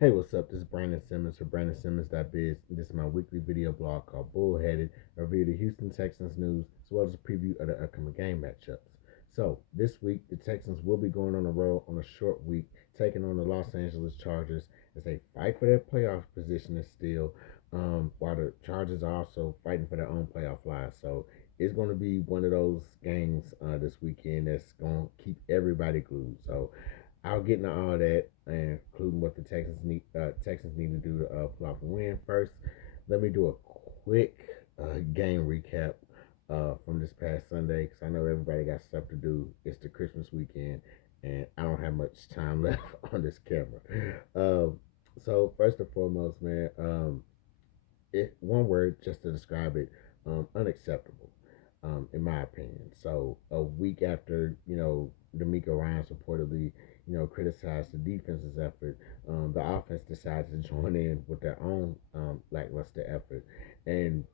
Hey, what's up? This is Brandon Simmons for BrandonSimmons.biz. This is my weekly video blog called Bullheaded, a review of the Houston Texans news, as well as a preview of the upcoming game matchups. So, this week, the Texans will be going on the road on a short week, taking on the Los Angeles Chargers as they fight for their playoff position still, while the Chargers are also fighting for their own playoff lives. So, it's going to be one of those games this weekend that's going to keep everybody glued. So, I'll get into all that, including what the Texans need to do to pull off a win. First, let me do a quick game recap from this past Sunday because I know everybody got stuff to do. It's the Christmas weekend, and I don't have much time left on this camera. So first and foremost, man, one word just to describe it, unacceptable, in my opinion. So a week after, D'Amico Ryans reportedly, criticized the defense's effort, the offense decided to join in with their own lackluster effort, and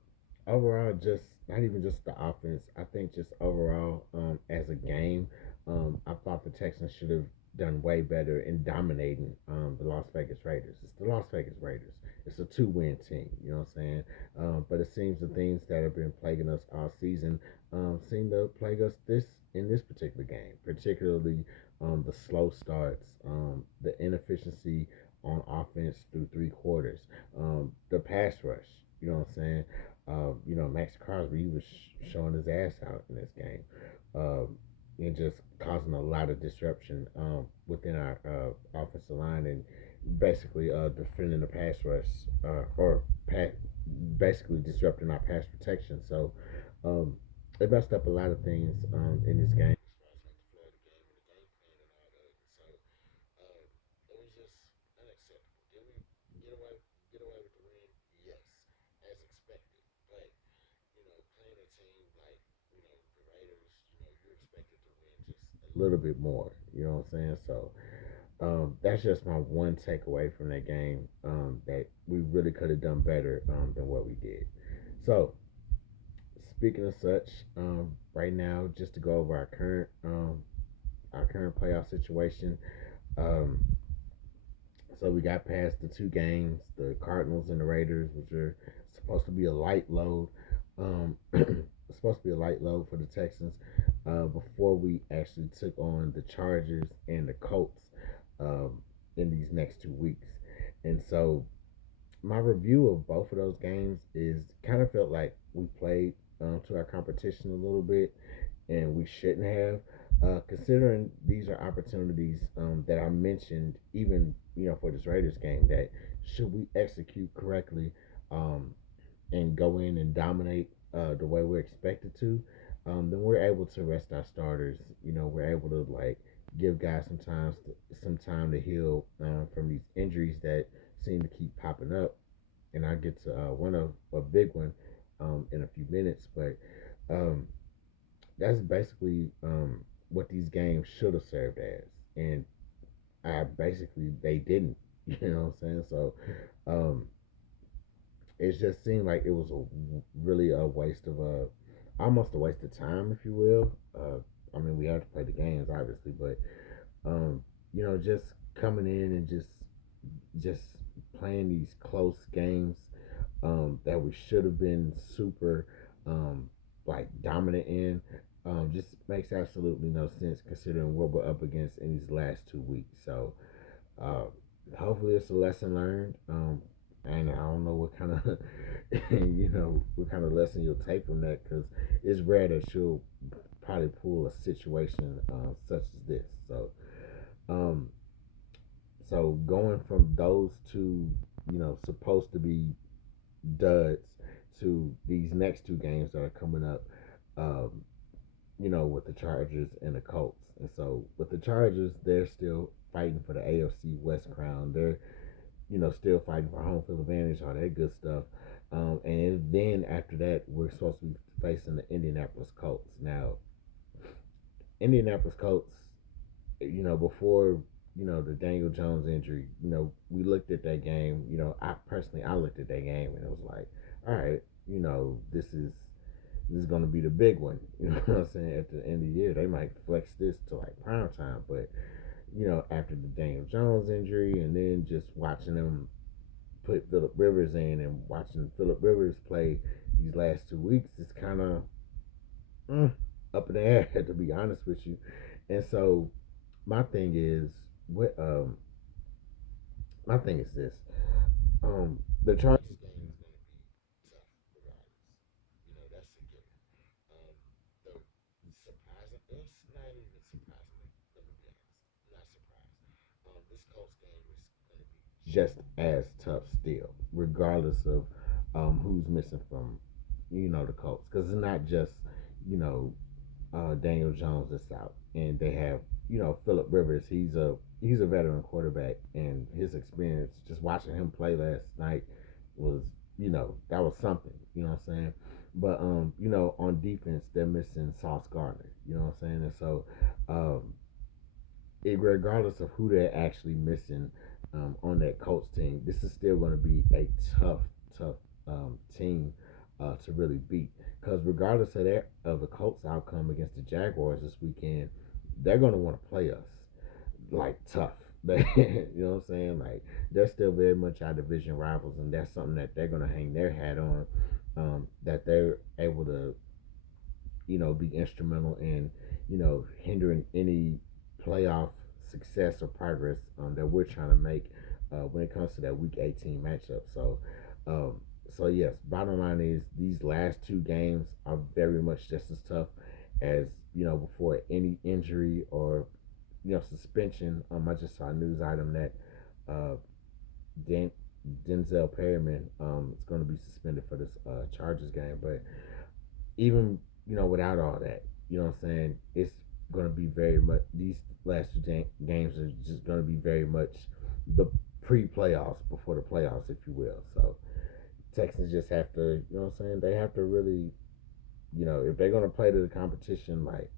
overall, just not even just the offense. I think just overall, as a game, I thought the Texans should have done way better in dominating the Las Vegas Raiders. It's the Las Vegas Raiders. It's a two-win team. You know what I'm saying? But it seems the things that have been plaguing us all season seem to plague us this particular game, particularly the slow starts, the inefficiency on offense through three quarters, the pass rush. You know what I'm saying? Max Crosby, he was showing his ass out in this game, and just causing a lot of disruption within our offensive line and basically defending the pass rush or basically disrupting our pass protection. So it messed up a lot of things in this game. It was just unacceptable. Did we get away with the win? Yes, as expected. But playing a team like the Raiders, you're expected to win just a little bit more. You know what I'm saying? So that's just my one takeaway from that game. That we really could have done better than what we did. So speaking of such, right now, just to go over our current playoff situation. Um, So we got past the two games, the Cardinals and the Raiders, which are supposed to be a light load. Supposed to be a light load for the Texans before we actually took on the Chargers and the Colts in these next 2 weeks. And so my review of both of those games is kind of felt like we played to our competition a little bit, and we shouldn't have. Considering these are opportunities that I mentioned, even for this Raiders game, that should we execute correctly um, and go in and dominate the way we're expected to, then we're able to rest our starters. We're able to give guys some time to heal from these injuries that seem to keep popping up. And I get to one of a big one in a few minutes, but um, that's basically what these games should have served as, and I basically they didn't. You know what I'm saying? So um, it just seemed like it was really a waste of almost a waste of time, if you will. I mean, we have to play the games, obviously, but just coming in and just playing these close games that we should have been super dominant in just makes absolutely no sense considering what we're up against in these last 2 weeks. So uh, hopefully it's a lesson learned. And I don't know what kind of what kind of lesson you'll take from that because it's rare that you'll probably pull a situation such as this. Um, so going from those two, supposed to be duds to these next two games that are coming up, um, with the Chargers and the Colts. And so with the Chargers, they're still fighting for the AFC West crown. They're, still fighting for home field advantage, all that good stuff. And then after that, we're supposed to be facing the Indianapolis Colts. Now, Indianapolis Colts, before the Daniel Jones injury, we looked at that game. I looked at that game and it was like, all right, this is going to be the big one. You know what I'm saying? At the end of the year, they might flex this to like prime time, but after the Daniel Jones injury, and then just watching them put Phillip Rivers in and watching Phillip Rivers play these last 2 weeks, it's kind of mm, up in the air to be honest with you. And so my thing is what my thing is this. The Chargers game is going to be tough regardless. That's a given. The surprising, it's not even surprising. Let me be honest, I'm not surprised. This Colts game is going to be just as tough still, regardless of who's missing from the Colts, because it's not just you know Daniel Jones is out, and they have Philip Rivers. He's a veteran quarterback, and his experience just watching him play last night was that was something. You know what I'm saying? But on defense they're missing Sauce Gardner. You know what I'm saying? And so um, regardless of who they're actually missing on that Colts team, this is still going to be a tough team to really beat. Because regardless of the Colts' outcome against the Jaguars this weekend, they're going to want to play us like tough. You know what I'm saying? Like they're still very much our division rivals, and that's something that they're going to hang their hat on. That they're able to be instrumental in, hindering any playoff success or progress that we're trying to make when it comes to that Week 18 matchup. Um, so yes, bottom line is these last two games are very much just as tough as before any injury or suspension. I just saw a news item that uh, Den- Denzel Perryman is going to be suspended for this Chargers game, but even without all that, what I'm saying, it's going to be very much these last two games are just going to be very much the pre-playoffs before the playoffs, if you will. So Texans just have to, what I'm saying, they have to really, if they're going to play to the competition, like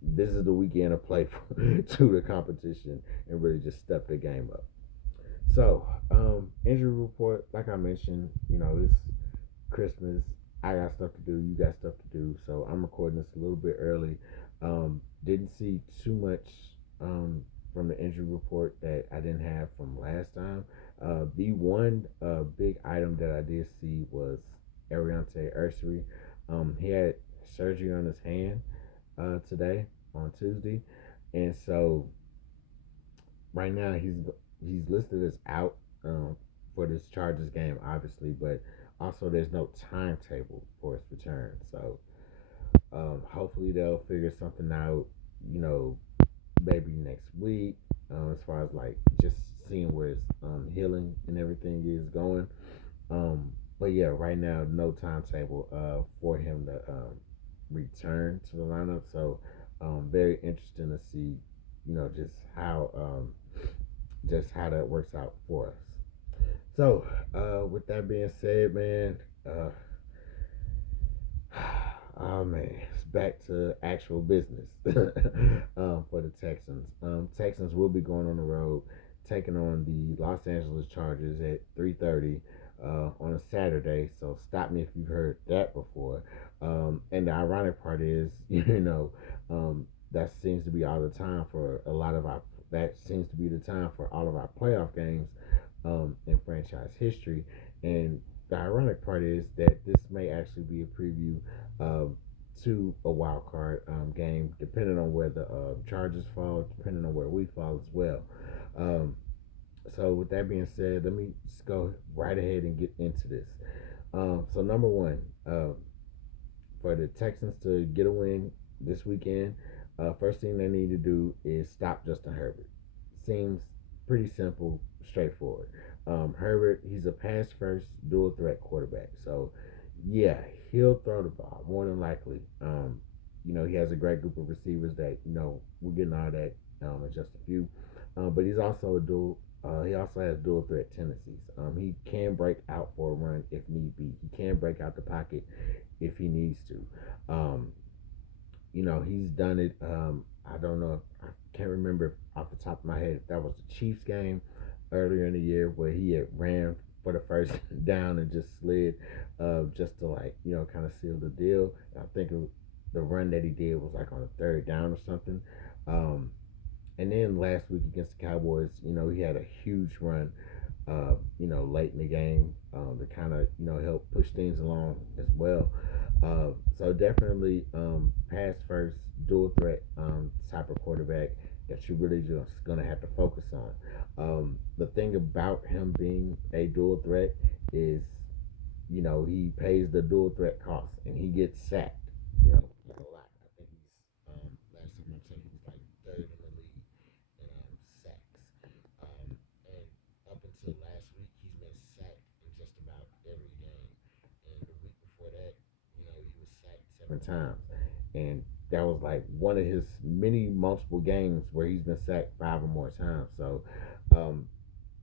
this is the weekend to play to the competition and really just step the game up. So, injury report, like I mentioned, it's Christmas. I got stuff to do. You got stuff to do. So I'm recording this a little bit early. Didn't see too much from the injury report that I didn't have from last time. The one big item that I did see was Ariante Ursery. He had surgery on his hand today on Tuesday, and so right now he's listed as out for this Chargers game, obviously, but also there's no timetable for its return. So hopefully they'll figure something out. You know, maybe next week. As far as like just seeing where his healing and everything is going. But yeah, right now no timetable for him to return to the lineup. So very interesting to see, just how that works out for us. So with that being said, man, uh, oh man, it's back to actual business for the Texans. Texans will be going on the road, taking on the Los Angeles Chargers at 3:30 on a Saturday. So stop me if you've heard that before. And the ironic part is, that seems to be all the time for a lot of our. That seems to be the time for all of our playoff games in franchise history. And the ironic part is that this may actually be a preview to a wild card game, depending on where the Chargers fall, depending on where we fall as well. Um, so, with that being said, let me just go right ahead and get into this. So, number one, for the Texans to get a win this weekend, first thing they need to do is stop Justin Herbert. Seems pretty simple, straightforward. Herbert, he's a pass first, dual threat quarterback. So, yeah, he'll throw the ball more than likely. He has a great group of receivers that we're getting all that in just a few. But he's also a dual. He also has dual threat tendencies. He can break out for a run if need be. He can break out the pocket if he needs to. Um, he's done it. I don't know. I can't remember off the top of my head if that was the Chiefs game earlier in the year where he had ran for the first down and just slid, just to like kind of seal the deal. I think the run that he did was like on a third down or something. Um, And then last week against the Cowboys, he had a huge run, late in the game to kind of, help push things along as well. So definitely pass first, dual threat type of quarterback that you really just going to have to focus on. The thing about him being a dual threat is, he pays the dual threat cost and he gets sacked, like a lot. I think he's, last time I checked, he's like third in the league in sacks. And up until last week, he's been sacked in just about every game. And the week before that, he was sacked 7 times. And that was like one of his many multiple games where he's been sacked 5 or more times. So, um,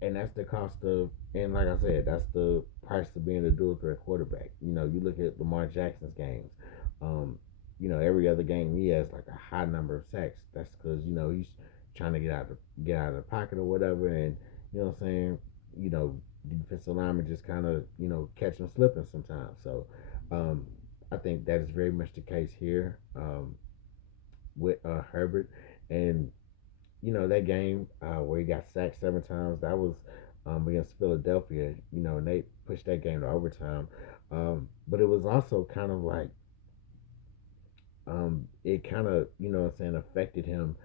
and that's the cost of, and like I said, that's the price of being a dual threat quarterback. You look at Lamar Jackson's games. Um, every other game he has like a high number of sacks. That's because he's trying to get out of the pocket or whatever, and what I'm saying. The defensive lineman just kind of catch him slipping sometimes. So, um, I think that is very much the case here with Herbert, and that game where he got sacked 7 times, that was against Philadelphia, and they pushed that game to overtime. But it was also kind of like, it kind of, what I'm saying, affected him,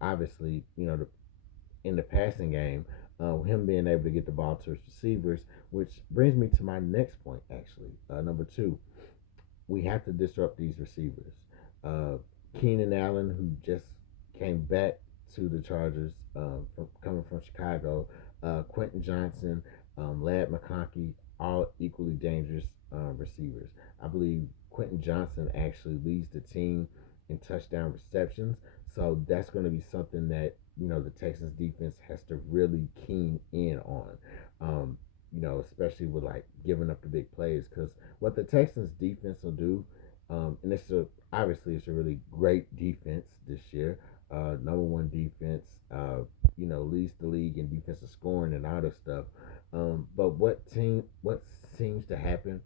obviously, in the passing game, him being able to get the ball to his receivers, which brings me to my next point, actually. Number two, we have to disrupt these receivers. Uh, Keenan Allen, who just came back to the Chargers coming from Chicago, Quentin Johnson, Lad McConkey, all equally dangerous receivers. I believe Quentin Johnson actually leads the team in touchdown receptions, so that's going to be something that the Texans defense has to really keen in on. Especially with like giving up the big plays, because what the Texans defense will do, and obviously it's a really great defense this year, number one defense, leads the league in defensive scoring and all this stuff. But what seems to happen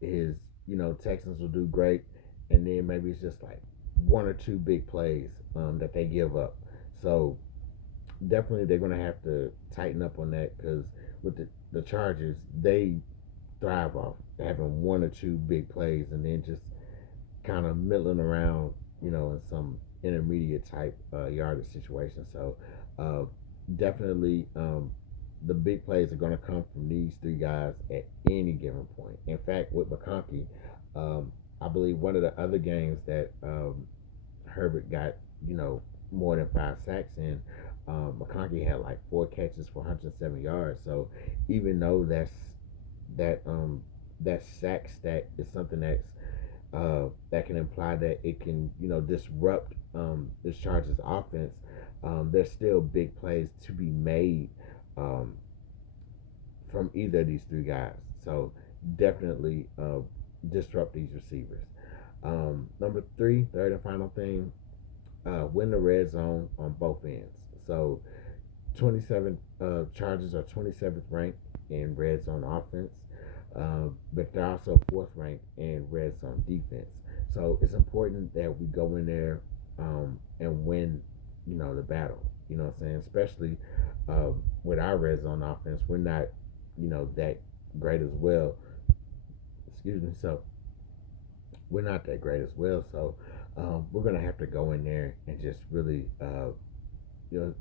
is, Texans will do great, and then maybe it's just like one or two big plays that they give up. So definitely they're going to have to tighten up on that, because with the Chargers, they thrive off having one or two big plays and then just kind of middling around, in some intermediate type yardage situation. So uh, definitely the big plays are going to come from these three guys at any given point. In fact, with McConkey, I believe one of the other games that Herbert got, more than 5 sacks in, McConkey had like 4 catches for 107 yards. So even though that that sack stat is something that can imply that it can disrupt the Chargers offense, there's still big plays to be made um, from either of these three guys. So definitely disrupt these receivers. Number three, third and final thing, win the red zone on both ends. So 27 Chargers are 27th ranked in red zone offense, but they're also fourth ranked in red zone defense. So it's important that we go in there and win, the battle. You know what I'm saying? Especially with our red zone offense, we're not, that great as well. Excuse me. So we're not that great as well. So we're gonna have to go in there and just really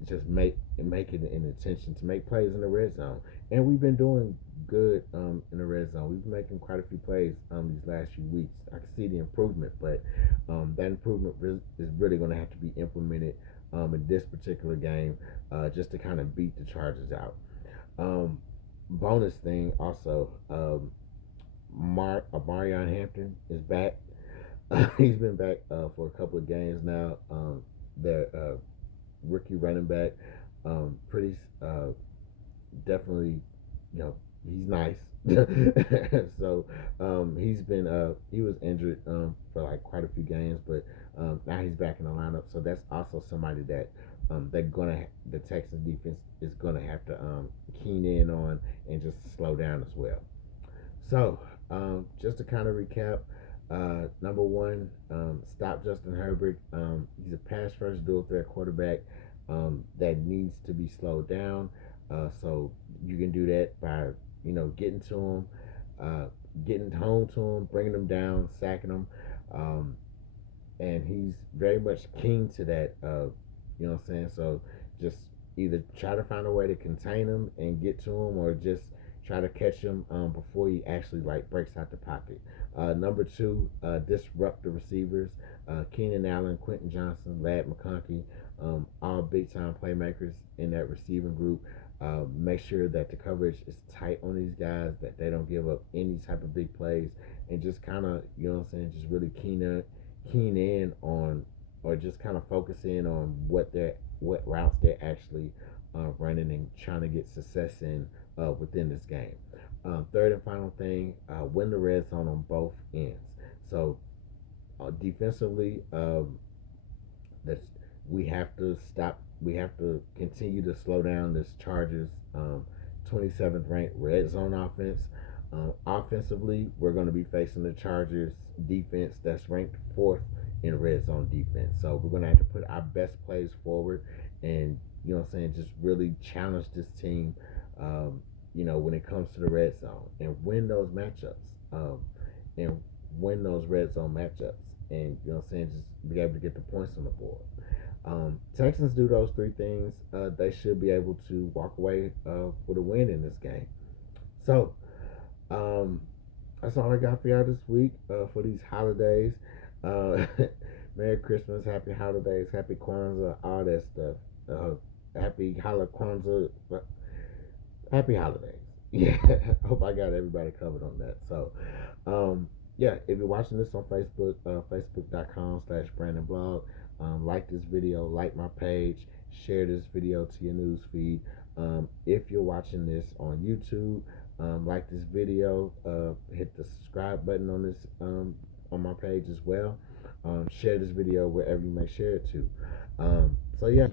just make it an intention to make plays in the red zone. And we've been doing good in the red zone. We've been making quite a few plays these last few weeks. I can see the improvement, but that improvement is really going to have to be implemented in this particular game, just to kind of beat the Chargers out. Um, Bonus thing also, Marion Hampton is back. He's been back for a couple of games now. The rookie running back, pretty definitely, he's nice. So he was injured for like quite a few games, but now he's back in the lineup. So that's also somebody that the Texas defense is gonna have to keen in on and just slow down as well. So just to kind of recap, number one, stop Justin Herbert. He's a pass first dual threat quarterback. that needs to be slowed down. So you can do that by getting to them, uh, getting home to them, bringing them down, sacking them. Um, and he's very much keen to that. You know what I'm saying? So just either try to find a way to contain him and get to him, or just try to catch him before he actually like breaks out the pocket. Number two, disrupt the receivers. Keenan Allen, Quentin Johnson, Lad McConkey, all big time playmakers in that receiving group. Make sure that the coverage is tight on these guys, that they don't give up any type of big plays, and just kind of, you know what I'm saying, just really keen in on, or just kind of focus in on what routes they're actually running and trying to get success in within this game. Third and final thing, win the red zone on both ends. So defensively, that's we have to stop. We have to continue to slow down this Chargers 27th ranked red zone offense. Offensively, we're going to be facing the Chargers defense that's ranked fourth in red zone defense. So we're going to have to put our best plays forward, and what I'm saying, just really challenge this team. When it comes to the red zone, and win those matchups, and win those red zone matchups, and what I'm saying, just be able to get the points on the board. Texans do those three things, they should be able to walk away with a win in this game. So um, that's all I got for y'all this week for these holidays. Uh, Merry Christmas, Happy Holidays, Happy Kwanzaa, all that stuff. Happy Kwanzaa, Happy Holidays. Yeah, I hope I got everybody covered on that. So, yeah, if you're watching this on Facebook, facebook.com/BrandonBlog, like this video, like my page, share this video to your news feed. If you're watching this on YouTube, like this video, hit the subscribe button on this on my page as well. Share this video wherever you may share it to. So yeah,